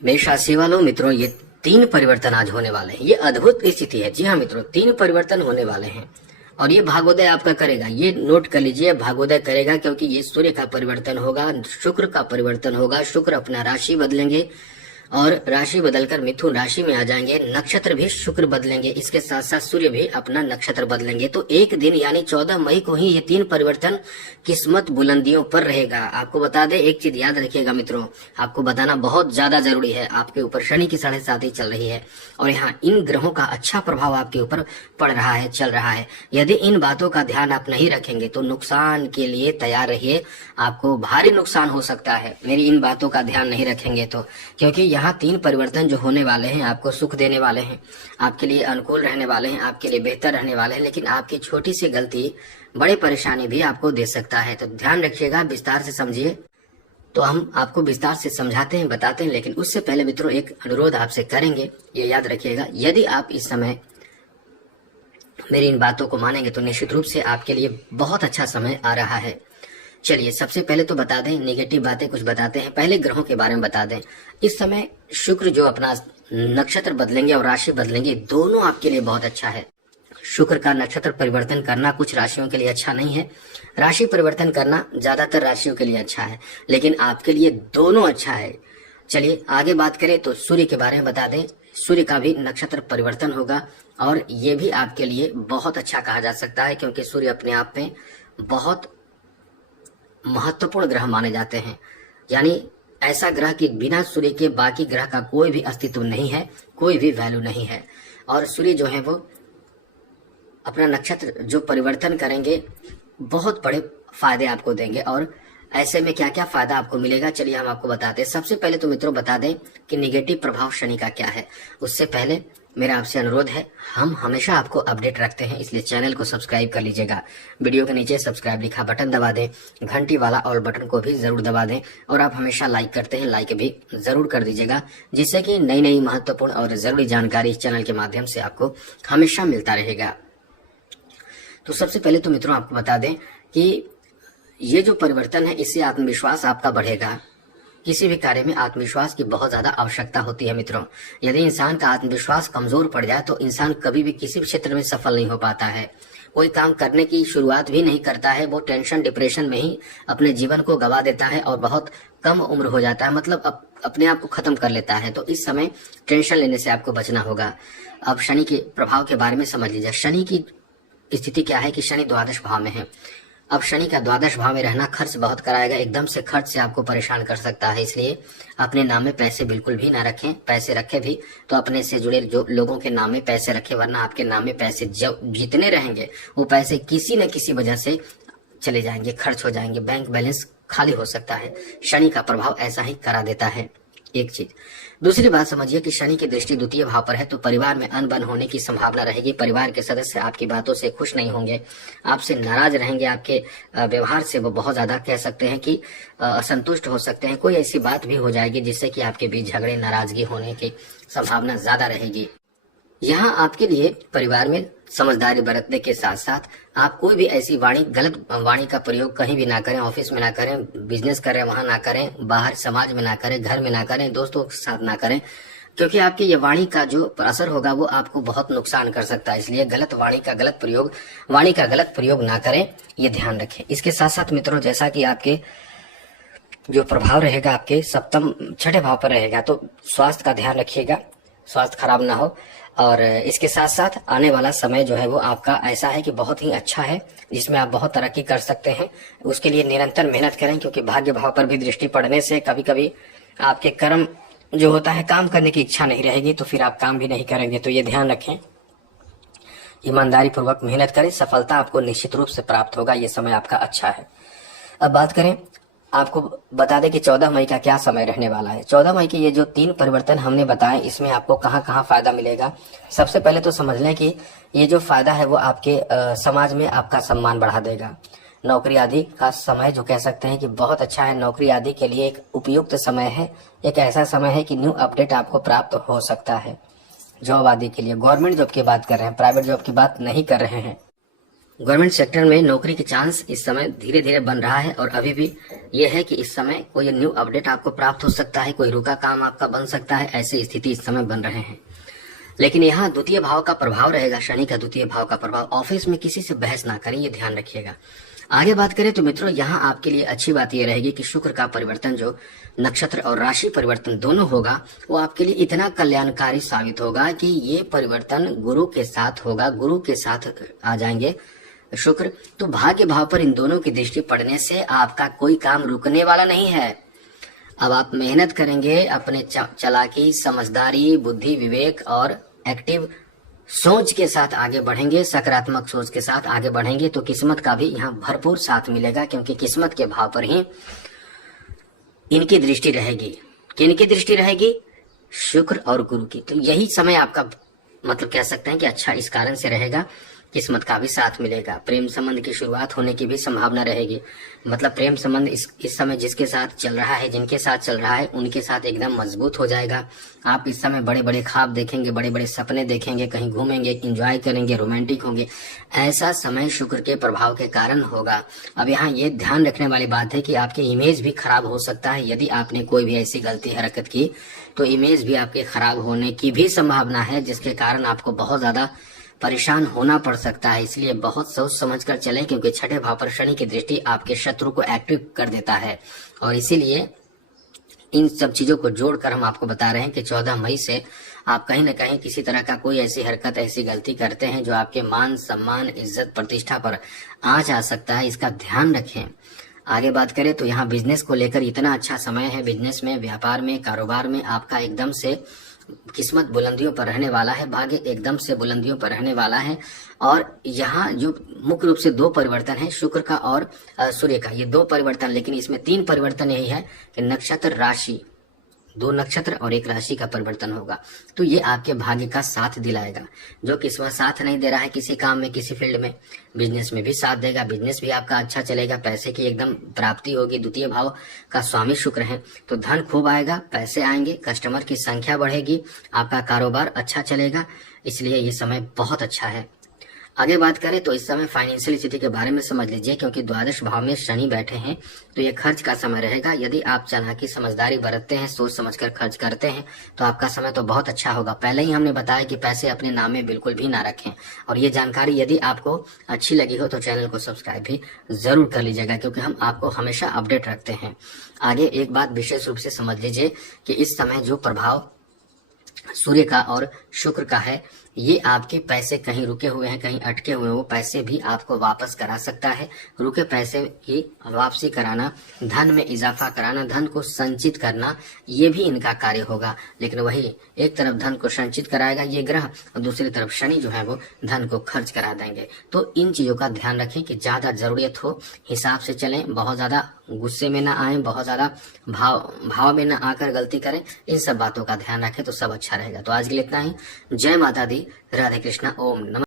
मेष राशि वालों मित्रों, ये 3 परिवर्तन आज होने वाले हैं। ये अद्भुत स्थिति है। जी हाँ मित्रों, 3 परिवर्तन होने वाले हैं और ये भाग्योदय आपका करेगा। ये नोट कर लीजिए, भाग्योदय करेगा, क्योंकि ये सूर्य का परिवर्तन होगा, शुक्र का परिवर्तन होगा। शुक्र अपना राशि बदलेंगे और राशि बदलकर मिथुन राशि में आ जाएंगे। नक्षत्र भी शुक्र बदलेंगे, इसके साथ साथ सूर्य भी अपना नक्षत्र बदलेंगे। तो एक दिन यानी 14 मई को ही ये 3 परिवर्तन किस्मत बुलंदियों पर रहेगा। आपको बता दें, एक चीज याद रखिएगा मित्रों, आपको बताना बहुत ज्यादा जरूरी है। आपके ऊपर शनि की 7.5 चल रही है और यहाँ इन ग्रहों का अच्छा प्रभाव आपके ऊपर पड़ रहा है, चल रहा है। यदि इन बातों का ध्यान आप नहीं रखेंगे तो नुकसान के लिए तैयार रहिए। आपको भारी नुकसान हो सकता है मेरी इन बातों का ध्यान नहीं रखेंगे तो, क्योंकि यहाँ 3 परिवर्तन जो होने वाले हैं आपको सुख देने वाले हैं, आपके लिए अनुकूल रहने वाले हैं, आपके लिए बेहतर रहने वाले हैं। लेकिन आपकी छोटी सी गलती बड़े परेशानी भी आपको दे सकता है। तो ध्यान रखिएगा, विस्तार से समझिए। तो हम आपको विस्तार से समझाते हैं, बताते हैं, लेकिन उससे पहले मित्रों एक अनुरोध आपसे करेंगे, ये याद रखिएगा। यदि आप इस समय मेरी इन बातों को मानेंगे तो निश्चित रूप से आपके लिए बहुत अच्छा समय आ रहा है। चलिए सबसे पहले तो बता दें, नेगेटिव बातें कुछ बताते हैं। पहले ग्रहों के बारे में बता दें। इस समय शुक्र जो अपना नक्षत्र बदलेंगे और राशि बदलेंगे, दोनों आपके लिए बहुत अच्छा है। शुक्र का नक्षत्र परिवर्तन करना कुछ राशियों के लिए अच्छा नहीं है, राशि परिवर्तन करना ज्यादातर राशियों के लिए अच्छा है, लेकिन आपके लिए दोनों अच्छा है। चलिए आगे बात करें तो सूर्य के बारे में बता दें। सूर्य का भी नक्षत्र परिवर्तन होगा और ये भी आपके लिए बहुत अच्छा कहा जा सकता है, क्योंकि सूर्य अपने आप में बहुत महत्वपूर्ण ग्रह माने जाते हैं। यानी ऐसा ग्रह कि बिना सूर्य के बाकी ग्रह का कोई भी अस्तित्व नहीं है, कोई भी वैल्यू नहीं है। और सूर्य जो है वो अपना नक्षत्र जो परिवर्तन करेंगे, बहुत बड़े फायदे आपको देंगे। और ऐसे में क्या क्या फायदा आपको मिलेगा, चलिए हम आपको बताते हैं। सबसे पहले तो मित्रों बता दें कि निगेटिव प्रभाव शनि का क्या है। उससे पहले मेरा आपसे अनुरोध है, हम हमेशा आपको अपडेट रखते हैं, इसलिए चैनल को सब्सक्राइब कर लीजिएगा। वीडियो के नीचे सब्सक्राइब लिखा बटन दबा दें, घंटी वाला ऑल बटन को भी जरूर दबा दें। और आप हमेशा लाइक करते हैं, लाइक भी जरूर कर दीजिएगा, जिससे कि नई नई महत्वपूर्ण और जरूरी जानकारी इस चैनल के माध्यम से आपको हमेशा मिलता रहेगा। तो सबसे पहले तो मित्रों आपको बता दें कि ये जो परिवर्तन है, इससे आत्मविश्वास आपका बढ़ेगा। किसी भी कार्य में आत्मविश्वास की बहुत ज्यादा आवश्यकता होती है मित्रों। यदि इंसान का आत्मविश्वास कमजोर पड़ जाए तो इंसान कभी भी किसी भी क्षेत्र में सफल नहीं हो पाता है, कोई काम करने की शुरुआत भी नहीं करता है। वो टेंशन डिप्रेशन में ही अपने जीवन को गवा देता है और बहुत कम उम्र हो जाता है, मतलब अपने आप को खत्म कर लेता है। तो इस समय टेंशन लेने से आपको बचना होगा। अब शनि के प्रभाव के बारे में समझ लीजिए। शनि की स्थिति क्या है कि शनि द्वादश भाव में है। अब शनि का द्वादश भाव में रहना खर्च बहुत कराएगा, एकदम से खर्च से आपको परेशान कर सकता है। इसलिए अपने नाम में पैसे बिल्कुल भी ना रखें। पैसे रखे भी तो अपने से जुड़े जो लोगों के नाम में पैसे रखें, वरना आपके नाम में पैसे जितने रहेंगे वो पैसे किसी न किसी वजह से चले जाएंगे, खर्च हो जाएंगे, बैंक बैलेंस खाली हो सकता है। शनि का प्रभाव ऐसा ही करा देता है, एक चीज। दूसरी बात समझिए कि शनि की दृष्टि द्वितीय भाव पर है, तो परिवार में अनबन होने की संभावना रहेगी। परिवार के सदस्य आपकी बातों से खुश नहीं होंगे, आपसे नाराज रहेंगे, आपके व्यवहार से वो बहुत ज्यादा कह सकते हैं कि असंतुष्ट हो सकते हैं। कोई ऐसी बात भी हो जाएगी जिससे कि आपके बीच झगड़े नाराजगी होने की संभावना ज्यादा रहेगी। यहाँ आपके लिए परिवार में समझदारी बरतने के साथ साथ आप कोई भी ऐसी गलत वाणी का प्रयोग कहीं भी ना करें। ऑफिस में ना करें, बिजनेस करें वहां ना करें, बाहर समाज में ना करें, घर में ना करें, दोस्तों के साथ ना करें, क्योंकि आपकी ये वाणी का जो असर होगा वो आपको बहुत नुकसान कर सकता है। इसलिए वाणी का गलत प्रयोग ना करें, ये ध्यान रखें। इसके साथ साथ मित्रों, जैसा कि आपके जो प्रभाव रहेगा आपके सप्तम 6ठे भाव पर रहेगा, तो स्वास्थ्य का ध्यान रखिएगा, स्वास्थ्य खराब ना हो। और इसके साथ साथ आने वाला समय जो है वो आपका ऐसा है कि बहुत ही अच्छा है, जिसमें आप बहुत तरक्की कर सकते हैं। उसके लिए निरंतर मेहनत करें, क्योंकि भाग्य भाव पर भी दृष्टि पड़ने से कभी कभी आपके कर्म जो होता है, काम करने की इच्छा नहीं रहेगी, तो फिर आप काम भी नहीं करेंगे। तो ये ध्यान रखें, ईमानदारी पूर्वक मेहनत करें, सफलता आपको निश्चित रूप से प्राप्त होगा। ये समय आपका अच्छा है। अब बात करें, आपको बता दें कि 14 मई का क्या समय रहने वाला है। 14 मई के ये जो 3 परिवर्तन हमने बताए, इसमें आपको कहाँ कहाँ फायदा मिलेगा। सबसे पहले तो समझ लें कि ये जो फायदा है वो आपके समाज में आपका सम्मान बढ़ा देगा। नौकरी आदि का समय जो कह सकते हैं कि बहुत अच्छा है। नौकरी आदि के लिए एक उपयुक्त समय है, एक ऐसा समय है कि न्यू अपडेट आपको प्राप्त हो सकता है। जॉब आदि के लिए, गवर्नमेंट जॉब की बात कर रहे हैं, प्राइवेट जॉब की बात नहीं कर रहे हैं। गवर्नमेंट सेक्टर में नौकरी के चांस इस समय धीरे धीरे बन रहा है और अभी भी ये है कि इस समय कोई न्यू अपडेट आपको प्राप्त हो सकता है, कोई रुका काम आपका बन सकता है, ऐसी स्थिति इस समय बन रहे हैं। लेकिन यहाँ द्वितीय भाव का प्रभाव रहेगा, शनि का द्वितीय भाव का प्रभाव। ऑफिस में किसी से बहस ना करें, ये ध्यान रखिएगा। आगे बात करें तो मित्रों यहाँ आपके लिए अच्छी बात यह रहेगी कि शुक्र का परिवर्तन जो नक्षत्र और राशि परिवर्तन दोनों होगा वो आपके लिए इतना कल्याणकारी साबित होगा कि ये परिवर्तन गुरु के साथ होगा, गुरु के साथ आ जाएंगे शुक्र। तो भाग्य भाव पर इन दोनों की दृष्टि पड़ने से आपका कोई काम रुकने वाला नहीं है। अब आप मेहनत करेंगे, अपने चालाकी, समझदारी, बुद्धि, विवेक और एक्टिव सोच के साथ आगे बढ़ेंगे, सकारात्मक सोच के साथ आगे बढ़ेंगे तो किस्मत का भी यहाँ भरपूर साथ मिलेगा, क्योंकि किस्मत के भाव पर ही इनकी दृष्टि रहेगी। किनकी दृष्टि रहेगी? शुक्र और गुरु की। तो यही समय आपका मतलब कह सकते हैं कि अच्छा इस कारण से रहेगा, किस्मत का भी साथ मिलेगा। प्रेम संबंध की शुरुआत होने की भी संभावना रहेगी। मतलब प्रेम संबंध इस समय जिसके साथ चल रहा है, जिनके साथ चल रहा है, उनके साथ एकदम मजबूत हो जाएगा। आप इस समय बड़े बड़े ख्वाब देखेंगे, बड़े बड़े सपने देखेंगे, कहीं घूमेंगे, एंजॉय करेंगे, रोमांटिक होंगे। ऐसा समय शुक्र के प्रभाव के कारण होगा। अब यहाँ ये ध्यान रखने वाली बात है कि आपकी इमेज भी खराब हो सकता है। यदि आपने कोई भी ऐसी गलती हरकत की तो इमेज भी आपके खराब होने की भी संभावना है, जिसके कारण आपको बहुत ज्यादा परेशान होना पड़ सकता है। इसलिए बहुत सोच समझ कर चले, क्योंकि छठे भाव पर शनि की दृष्टि आपके शत्रु को एक्टिव कर देता है। और इसीलिए इन सब चीजों को जोड़कर हम आपको बता रहे हैं कि 14 मई से आप कहीं न कहीं किसी तरह का कोई ऐसी हरकत, ऐसी गलती करते हैं जो आपके मान, सम्मान, इज्जत, प्रतिष्ठा पर आंच आ सकता है। इसका ध्यान रखें। आगे बात करें तो यहाँ बिजनेस को लेकर इतना अच्छा समय है। बिजनेस में, व्यापार में, कारोबार में आपका एकदम से किस्मत बुलंदियों पर रहने वाला है, भाग्य एकदम से बुलंदियों पर रहने वाला है। और यहाँ जो मुख्य रूप से दो परिवर्तन है, शुक्र का और सूर्य का, ये दो परिवर्तन, लेकिन इसमें तीन परिवर्तन यही है कि नक्षत्र, राशि, दो नक्षत्र और एक राशि का परिवर्तन होगा। तो ये आपके भाग्य का साथ दिलाएगा। जो किस्मत साथ नहीं दे रहा है किसी काम में, किसी फील्ड में, बिजनेस में भी साथ देगा। बिजनेस भी आपका अच्छा चलेगा, पैसे की एकदम प्राप्ति होगी। द्वितीय भाव का स्वामी शुक्र है तो धन खूब आएगा, पैसे आएंगे, कस्टमर की संख्या बढ़ेगी, आपका कारोबार अच्छा चलेगा। इसलिए ये समय बहुत अच्छा है। आगे बात करें तो इस समय फाइनेंशियल स्थिति के बारे में समझ लीजिए, क्योंकि द्वादश भाव में शनि बैठे हैं तो ये खर्च का समय रहेगा। यदि आप चालाकी, समझदारी बरतते हैं, सोच समझकर खर्च करते हैं तो आपका समय तो बहुत अच्छा होगा। पहले ही हमने बताया कि पैसे अपने नाम में बिल्कुल भी ना रखें। और ये जानकारी यदि आपको अच्छी लगी हो तो चैनल को सब्सक्राइब भी जरूर कर लीजिएगा, क्योंकि हम आपको हमेशा अपडेट रखते हैं। आगे एक बात विशेष रूप से समझ लीजिए कि इस समय जो प्रभाव सूर्य का और शुक्र का है, ये आपके पैसे कहीं रुके हुए हैं, कहीं अटके हुए हैं, वो पैसे भी आपको वापस करा सकता है। रुके पैसे की वापसी कराना, धन में इजाफा कराना, धन को संचित करना, ये भी इनका कार्य होगा। लेकिन वही एक तरफ धन को संचित कराएगा ये ग्रह, और दूसरी तरफ शनि जो है वो धन को खर्च करा देंगे। तो इन चीजों का ध्यान रखें कि ज्यादा जरूरत हो हिसाब से चलें, बहुत ज्यादा गुस्से में ना आए, बहुत ज्यादा भाव में ना आकर गलती करें। इन सब बातों का ध्यान रखें तो सब अच्छा रहेगा। तो आज के लिए इतना ही। जय माता दी, राधे कृष्णा, ओम नमः।